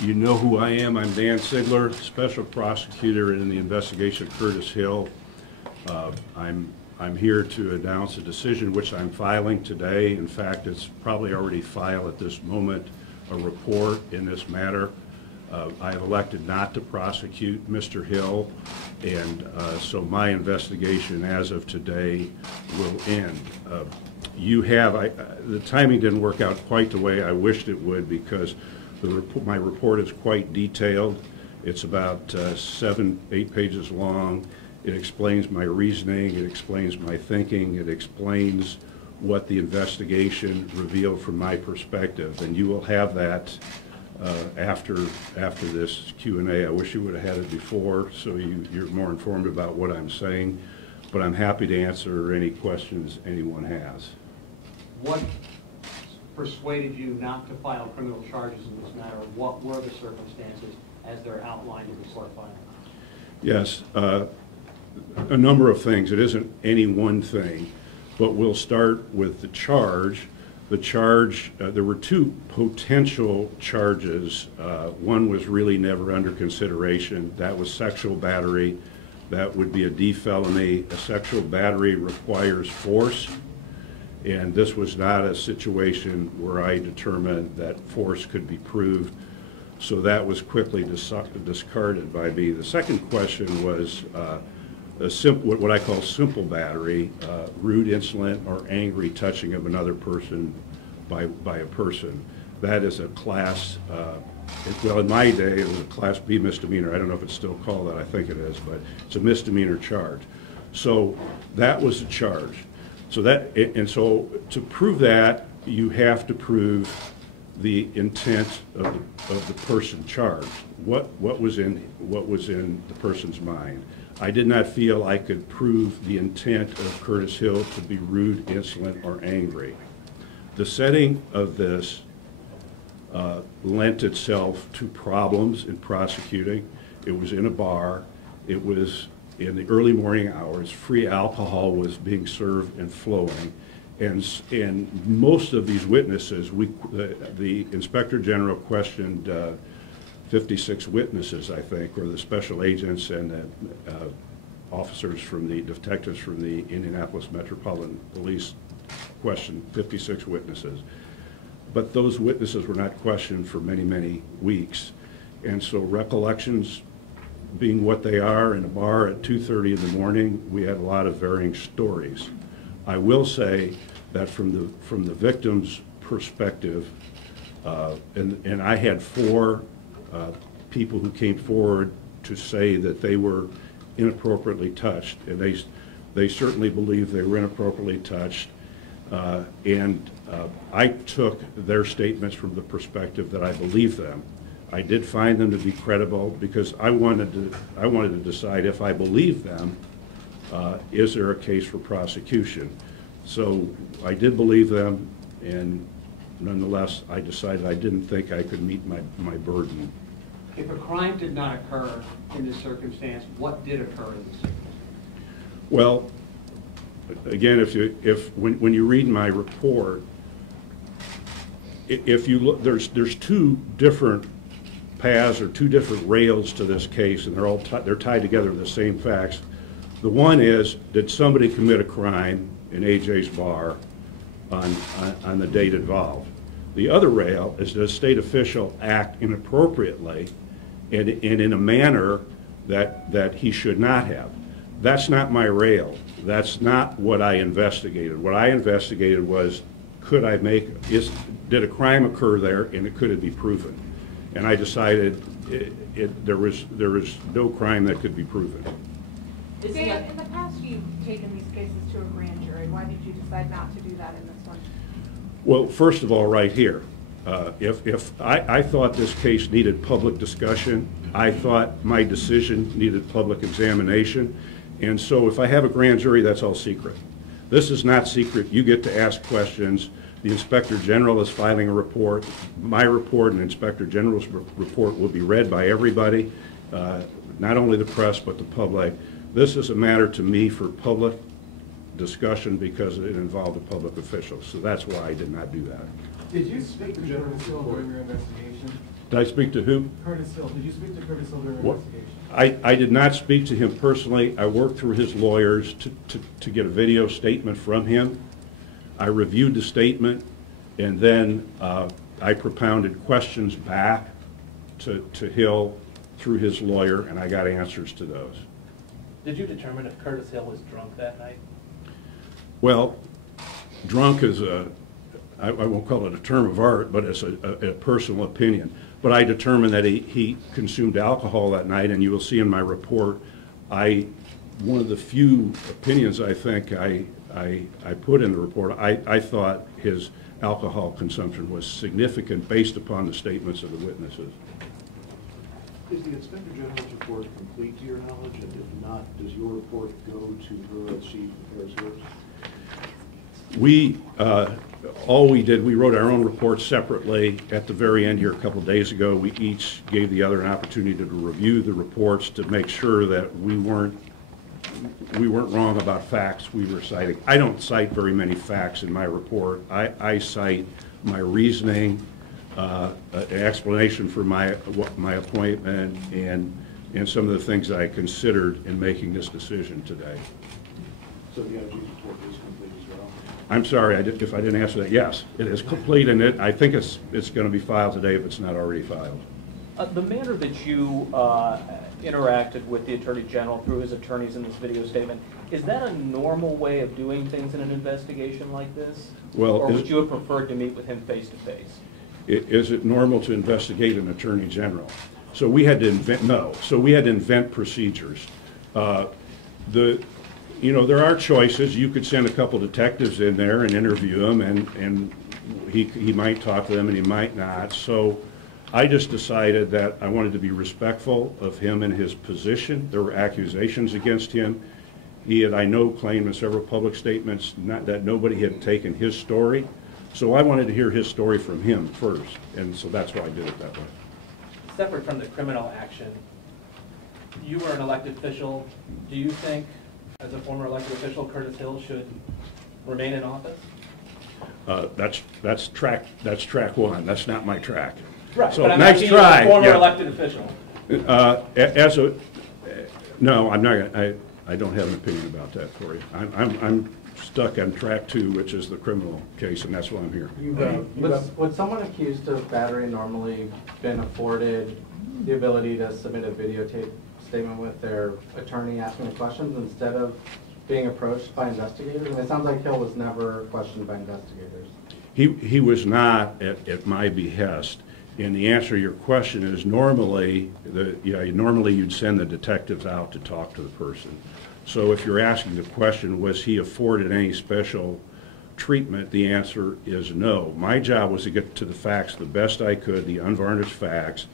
You know who I am. I'm Dan Sigler, Special Prosecutor in the investigation of Curtis Hill. I'm here to announce a decision which I'm filing today. In fact, it's probably already filed at this moment, a report in this matter. I have elected not to prosecute Mr. Hill, and so my investigation as of today will end. The timing didn't work out quite the way I wished it would, because my report is quite detailed. It's about 7-8 pages long. It explains my reasoning, it explains my thinking, it explains what the investigation revealed from my perspective, and you will have that after this Q&A. I wish you would have had it before, so you're more informed about what I'm saying, but I'm happy to answer any questions anyone has. What persuaded you not to file criminal charges in this matter? What were the circumstances as they're outlined in the court filing? Yes, a number of things. It isn't any one thing, but we'll start with the charge. The charge, there were two potential charges. One was really never under consideration. That was sexual battery. That would be a D felony. A sexual battery requires force, and this was not a situation where I determined that force could be proved, so that was quickly discarded by me. The second question was what I call simple battery, rude, insolent, or angry touching of another person by a person. That is a class, well, in my day it was a class B misdemeanor. I don't know if it's still called that. I think it is, but it's a misdemeanor charge. So that was the charge. So so to prove that, you have to prove the intent of the person charged. What was in the person's mind. I did not feel I could prove the intent of Curtis Hill to be rude, insolent, or angry. The setting of this lent itself to problems in prosecuting. It was in a bar. It was in the early morning hours. Free alcohol was being served and flowing. And most of these witnesses, the Inspector General questioned 56 witnesses, I think, or the special agents and the officers from the detectives from the Indianapolis Metropolitan Police questioned 56 witnesses. But those witnesses were not questioned for many, many weeks. And so recollections being what they are in a bar at 2:30 in the morning, we had a lot of varying stories. I will say that from the victim's perspective, and I had 4 people who came forward to say that they were inappropriately touched, and they certainly believe they were inappropriately touched, and I took their statements from the perspective that I believe them. I did find them to be credible because I wanted to decide if I believe them, is there a case for prosecution? So I did believe them, and nonetheless I decided I didn't think I could meet my burden. If a crime did not occur in this circumstance, what did occur in this circumstance? Well, again, when you read my report, if you look, there's 2 different paths or 2 different rails to this case, and they're tied together with the same facts. The one is, did somebody commit a crime in AJ's bar on the date involved? The other rail is, does a state official act inappropriately and in a manner that he should not have? That's not my rail. That's not what I investigated. What I investigated was, did a crime occur there, and could it be proven? And I decided there was no crime that could be proven. Dan, in the past you've taken these cases to a grand jury. Why did you decide not to do that in this one? Well, first of all, right here, if I thought this case needed public discussion, I thought my decision needed public examination, and so if I have a grand jury, that's all secret. This is not secret. You get to ask questions. The Inspector General is filing a report. My report and Inspector General's report will be read by everybody, not only the press but the public. This is a matter to me for public discussion because it involved a public official, so that's why I did not do that. Did you speak to General Hill during your investigation? Did I speak to who? Curtis Hill. Did you speak to Curtis Hill during the What? investigation? I did not speak to him personally. I worked through his lawyers to get a video statement from him. I reviewed the statement, and then I propounded questions back to Hill through his lawyer, and I got answers to those. Did you determine if Curtis Hill was drunk that night? Well, drunk is I won't call it a term of art, but it's a personal opinion. But I determined that he consumed alcohol that night, and you will see in my report, one of the few opinions I think I put in the report, I thought his alcohol consumption was significant based upon the statements of the witnesses. Is the Inspector General's report complete to your knowledge? And if not, does your report go to her as she prepares hers? All we did, we wrote our own report separately. At the very end here a couple of days ago, we each gave the other an opportunity to review the reports to make sure that we weren't wrong about facts we were citing. I don't cite very many facts in my report. I cite my reasoning, an explanation for my appointment, and some of the things that I considered in making this decision today. So the IG's report is complete as well? I'm sorry if I didn't answer that. Yes, it is complete, and I think it's going to be filed today if it's not already filed. The manner that you interacted with the Attorney General through his attorneys in this video statement, is that a normal way of doing things in an investigation like this? Well, or would you have preferred to meet with him face to face? Is it normal to investigate an Attorney General? So we had to invent procedures. There are choices. You could send a couple detectives in there and interview them, and he might talk to them and he might not. So I just decided that I wanted to be respectful of him and his position. There were accusations against him. He had, I know, claimed in several public statements that nobody had taken his story. So I wanted to hear his story from him first, and so that's why I did it that way. Separate from the criminal action, you were an elected official. Do you think, as a former elected official, Curtis Hill should remain in office? That's track one. That's not my track. Right. So but I'm next asking try. you as a former Yeah. elected official. No, I'm not. I don't have an opinion about that for you. I'm stuck on track two, which is the criminal case, and that's why I'm here. Would someone accused of battery normally been afforded the ability to submit a videotape statement with their attorney asking the questions instead of being approached by investigators? And it sounds like Hill was never questioned by investigators. He was not at my behest. And the answer to your question is normally you'd send the detectives out to talk to the person. So if you're asking the question, was he afforded any special treatment, the answer is no. My job was to get to the facts the best I could, the unvarnished facts.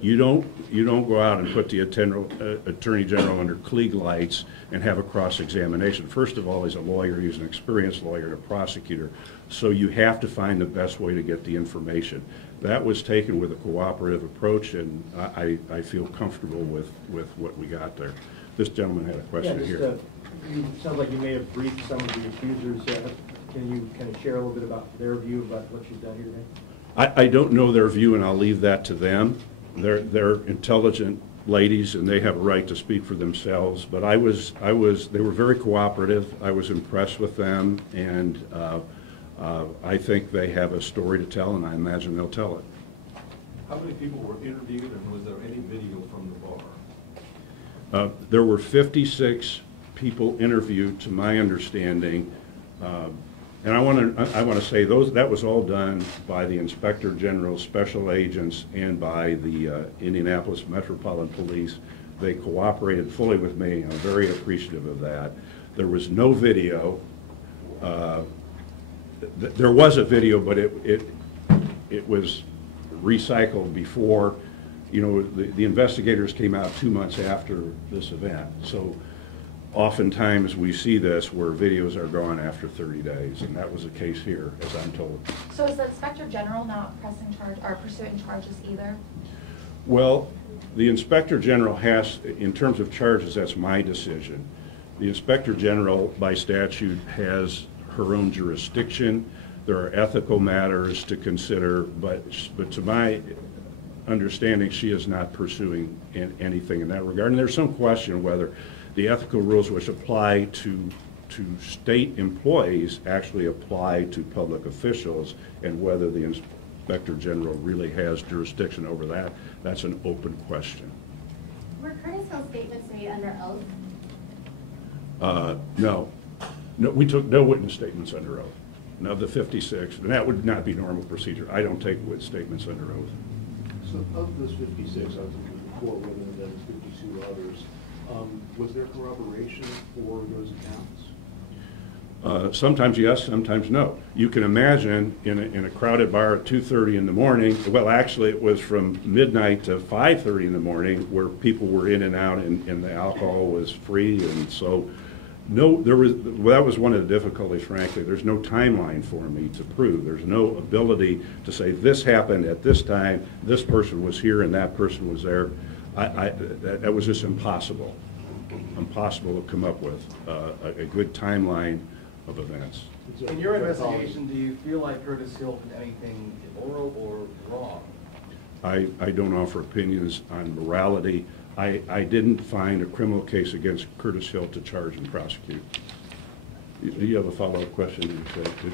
You don't go out and put the Attorney General under Klieg lights and have a cross-examination. First of all, he's a lawyer, he's an experienced lawyer and a prosecutor, so you have to find the best way to get the information. That was taken with a cooperative approach, and I feel comfortable with what we got there. This gentleman had a question here. It sounds like you may have briefed some of the accusers. Can you kind of share a little bit about their view about what you've done here today? I don't know their view, and I'll leave that to them. They're intelligent ladies, and they have a right to speak for themselves. But they were very cooperative. I was impressed with them, and I think they have a story to tell, and I imagine they'll tell it. How many people were interviewed, and was there any video from the bar? There were 56 people interviewed, to my understanding. And I want to say that was all done by the Inspector General's special agents and by the Indianapolis Metropolitan Police. They cooperated fully with me. I'm very appreciative of that. There was no video. There was a video, but it was recycled before. The investigators came out 2 months after this event. So oftentimes we see this where videos are gone after 30 days, and that was the case here, as I'm told. So is the Inspector General not pressing charge or pursuing charges either? Well, the Inspector General has, in terms of charges, that's my decision. The Inspector General, by statute, has her own jurisdiction. There are ethical matters to consider, but to understanding, she is not pursuing anything in that regard. And there's some question whether the ethical rules which apply to state employees actually apply to public officials, and whether the Inspector General really has jurisdiction over that. That's an open question. Were Curtis Hill's statements made under oath? No. No, we took no witness statements under oath. Of the 56, and that would not be normal procedure. I don't take witness statements under oath. So of those 56, I was looking for 4 women and then 52 others. Was there corroboration for those accounts? Sometimes yes, sometimes no. You can imagine in a crowded bar at 2:30 in the morning, well, actually it was from midnight to 5:30 in the morning, where people were in and out, and the alcohol was free, and so no, well, that was one of the difficulties, frankly. There's no timeline for me to prove. There's no ability to say this happened at this time, this person was here and that person was there. That was just impossible to come up with a good timeline of events. In your investigation, do you feel like Curtis Hill did anything immoral or wrong? I don't offer opinions on morality. I didn't find a criminal case against Curtis Hill to charge and prosecute. Do you have a follow-up question?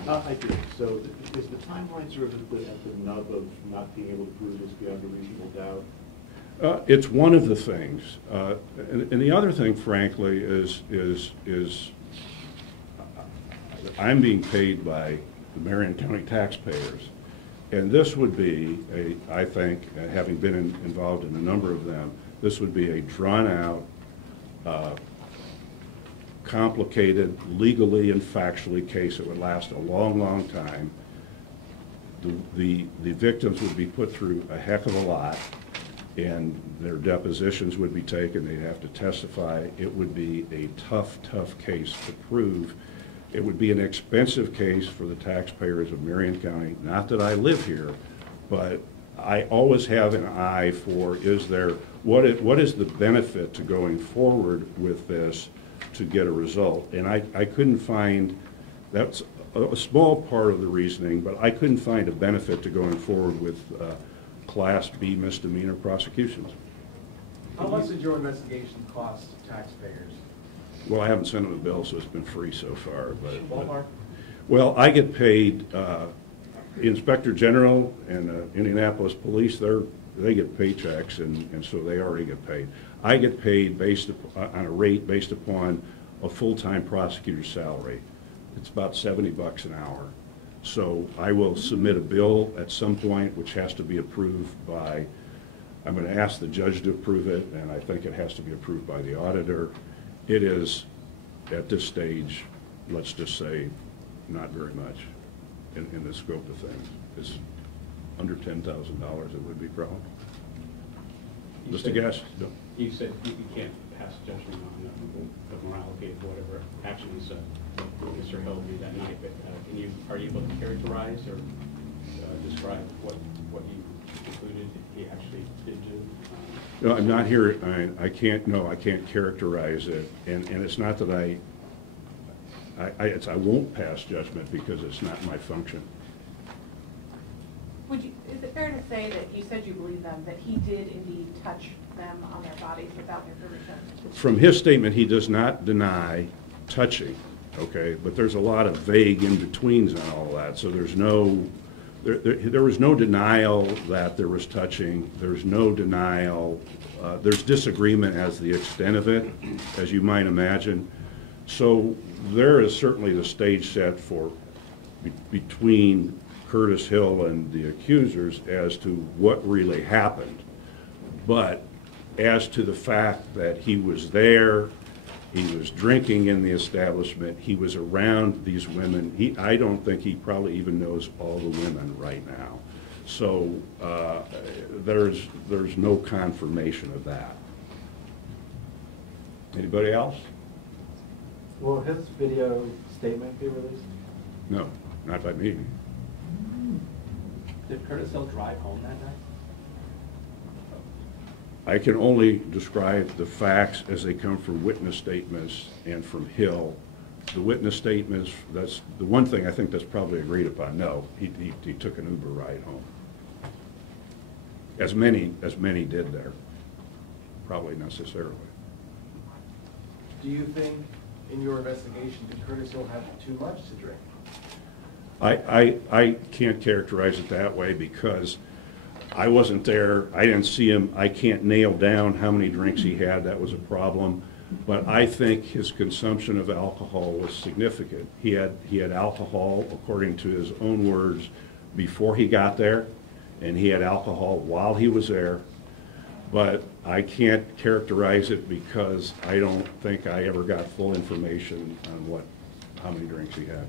I do. So is the timeline sort of at the nub of not being able to prove this beyond a reasonable doubt? It's one of the things. And the other thing, frankly, is I'm being paid by the Marion County taxpayers. And this would be, I think, having been involved in a number of them, this would be a drawn-out, complicated, legally and factually case that would last a long, long time. The victims would be put through a heck of a lot, and their depositions would be taken. They'd have to testify. It would be a tough, tough case to prove. It would be an expensive case for the taxpayers of Marion County. Not that I live here, but I always have an eye for, what is the benefit to going forward with this to get a result? And I couldn't find, that's a small part of the reasoning, but I couldn't find a benefit to going forward with Class B misdemeanor prosecutions. How much did your investigation cost taxpayers? Well, I haven't sent them a bill, so it's been free so far. But well, I get paid. The Inspector General and Indianapolis Police, they get paychecks, and so they already get paid. I get paid on a rate based upon a full-time prosecutor's salary. It's about $70 an hour. So I will submit a bill at some point, which has to be approved by, I'm going to ask the judge to approve it, and I think it has to be approved by the auditor. It is, at this stage, let's just say, not very much in the scope of things. It's under $10,000, it would be probably. Just a guess? No. You said you can't pass judgment on the morality of whatever actions Mr. Hill did that night, but are you able to characterize or describe what you concluded he actually did do? No, I'm not here. I can't characterize it, and it's not that I won't pass judgment because it's not my function. Is it fair to say that you said you believe them, that he did indeed touch them on their bodies without their permission? From his statement, he does not deny touching, okay? But there's a lot of vague in-betweens on all that, so there's no, there was no denial that there was touching. There's no denial. There's disagreement as to the extent of it, as you might imagine. So there is certainly the stage set for between Curtis Hill and the accusers as to what really happened. But as to the fact that he was there, he was drinking in the establishment, he was around these women, I don't think he probably even knows all the women right now. So there's no confirmation of that. Anybody else? Will his video statement be released? No, not by me. Did Curtis Hill drive home that night? I can only describe the facts as they come from witness statements and from Hill. The witness statements, that's the one thing I think that's probably agreed upon. No, he took an Uber ride home. as many did there, probably necessarily. Do you think, in your investigation, did Curtis Hill have too much to drink? I can't characterize it that way because I wasn't there. I didn't see him. I can't nail down how many drinks he had. That was a problem. But I think his consumption of alcohol was significant. He had alcohol, according to his own words, before he got there, and he had alcohol while he was there. But I can't characterize it because I don't think I ever got full information on how many drinks he had.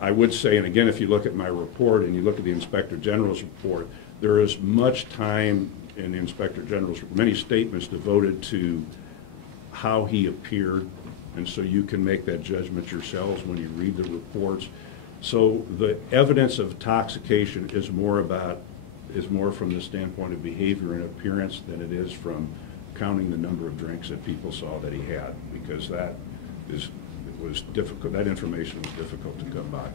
I would say, and again, if you look at my report and you look at the Inspector General's report, there is much time in the Inspector General's, many statements devoted to how he appeared, and so you can make that judgment yourselves when you read the reports. So the evidence of intoxication is more from the standpoint of behavior and appearance than it is from counting the number of drinks that people saw that he had, because that was difficult. That information was difficult to come by.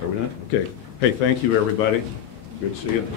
Are we not? Okay. Hey, thank you, everybody. Good to see you.